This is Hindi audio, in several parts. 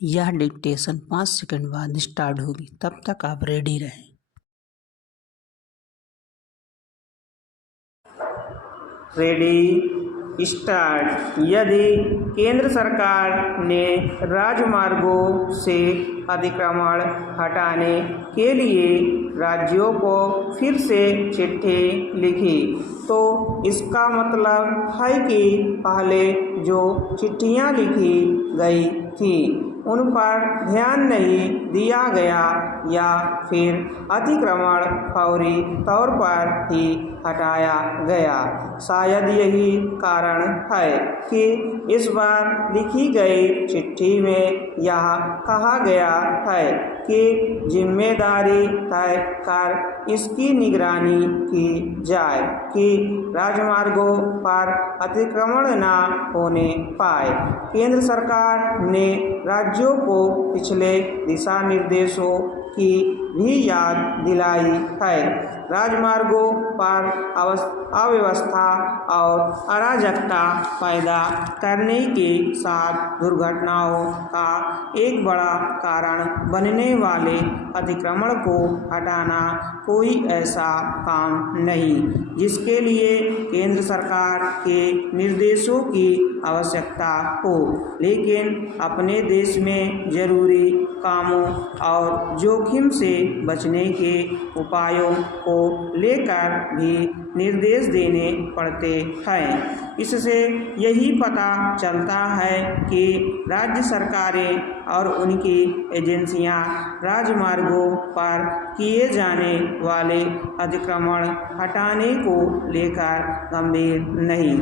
यह डिक्टेशन 5 सेकंड बाद स्टार्ट होगी, तब तक आप रेडी रहें। Ready start. यदि केंद्र सरकार ने राजमार्गों से अतिक्रमण हटाने के लिए राज्यों को फिर से चिट्ठी लिखी, तो इसका मतलब है कि पहले जो चिट्ठियां लिखी गई थी उन पर ध्यान नहीं दिया गया या फिर अतिक्रमण फौरी तौर पर ही हटाया गया। शायद यही कारण है कि इस बार लिखी गई चिट्ठी में यह कहा गया है कि जिम्मेदारी तय कर इसकी निगरानी की जाए कि राजमार्गों पर अतिक्रमण न होने पाए। केंद्र सरकार ने राज्यों को पिछले दिशा निर्देशों की भी याद दिलाई है। राजमार्गों पर अव्यवस्था और अराजकता पैदा करने के साथ दुर्घटनाओं का एक बड़ा कारण बनने वाले अतिक्रमण को हटाना कोई ऐसा काम नहीं जिसके लिए केंद्र सरकार के निर्देशों की आवश्यकता हो, लेकिन अपने देश में जरूरी कामों और जोखिम से बचने के उपायों को लेकर भी निर्देश देने पड़ते हैं। इससे यही पता चलता है कि राज्य सरकारें और उनकी एजेंसियां राजमार्गों पर किए जाने वाले अतिक्रमण हटाने को लेकर गंभीर नहीं।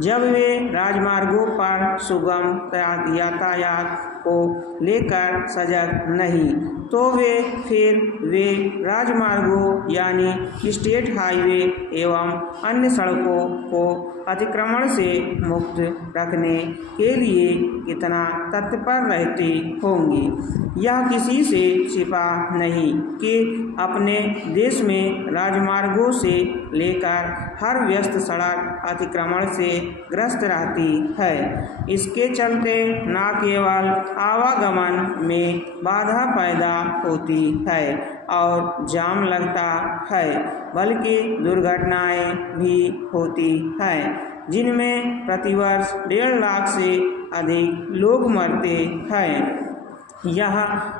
जब वे राजमार्गों पर सुगम यातायात को लेकर सजग नहीं, तो वे राजमार्गों यानी स्टेट हाईवे एवं अन्य सड़कों को अतिक्रमण से मुक्त रखने के लिए कितना तत्पर रहती होंगी। यह किसी से छिपा नहीं कि अपने देश में राजमार्गों से लेकर हर व्यस्त सड़क अतिक्रमण से ग्रस्त रहती है। इसके चलते न केवल आवागमन में बाधा पैदा होती है और जाम लगता है, बल्कि दुर्घटनाएं भी होती हैं, जिनमें प्रतिवर्ष 1.5 लाख से अधिक लोग मरते हैं। यह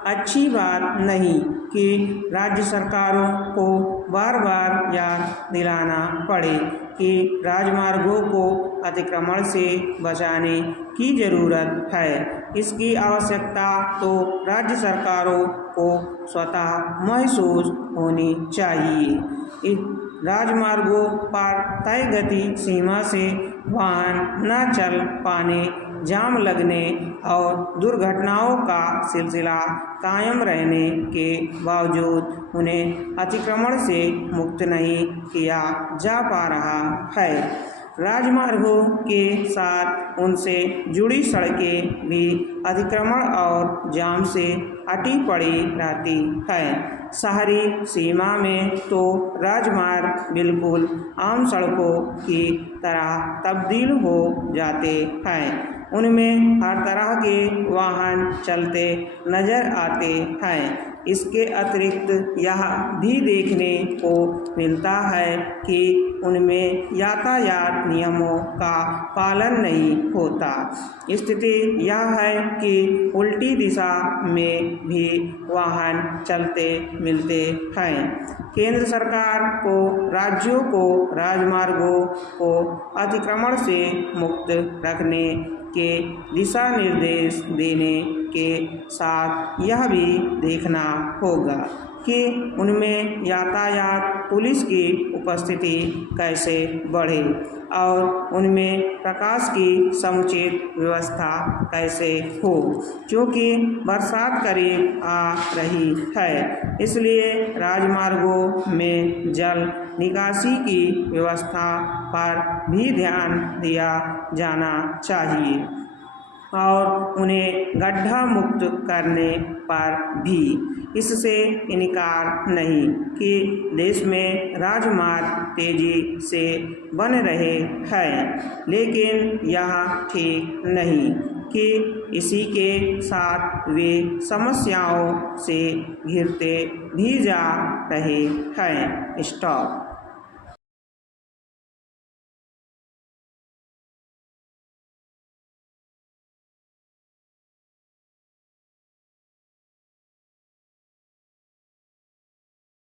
अच्छी बात नहीं कि राज्य सरकारों को बार बार याद दिलाना पड़े कि राजमार्गों को अतिक्रमण से बचाने की ज़रूरत है। इसकी आवश्यकता तो राज्य सरकारों को स्वतः महसूस होनी चाहिए। राजमार्गों पर तय गति सीमा से वाहन न चल पाने, जाम लगने और दुर्घटनाओं का सिलसिला कायम रहने के बावजूद उन्हें अतिक्रमण से मुक्त नहीं किया जा पा रहा है। राजमार्गों के साथ उनसे जुड़ी सड़कें भी अतिक्रमण और जाम से अटी पड़ी रहती हैं। शहरी सीमा में तो राजमार्ग बिल्कुल आम सड़कों की तरह तब्दील हो जाते हैं। उनमें हर तरह के वाहन चलते नजर आते हैं। इसके अतिरिक्त यह भी देखने को मिलता है कि उनमें यातायात नियमों का पालन नहीं होता। स्थिति यह है कि उल्टी दिशा में भी वाहन चलते मिलते हैं। केंद्र सरकार को राज्यों को राजमार्गों को अतिक्रमण से मुक्त रखने के दिशा निर्देश देने के साथ यह भी देखना होगा कि उनमें यातायात पुलिस की उपस्थिति कैसे बढ़े और उनमें प्रकाश की समुचित व्यवस्था कैसे हो, क्योंकि बरसात करीब आ रही है। इसलिए राजमार्गों में जल निकासी की व्यवस्था पर भी ध्यान दिया जाना चाहिए और उन्हें गड्ढा मुक्त करने पर भी। इससे इनकार नहीं कि देश में राजमार्ग तेजी से बन रहे हैं, लेकिन यह ठीक नहीं कि इसी के साथ वे समस्याओं से घिरते भी जा रहे हैं। स्टॉप।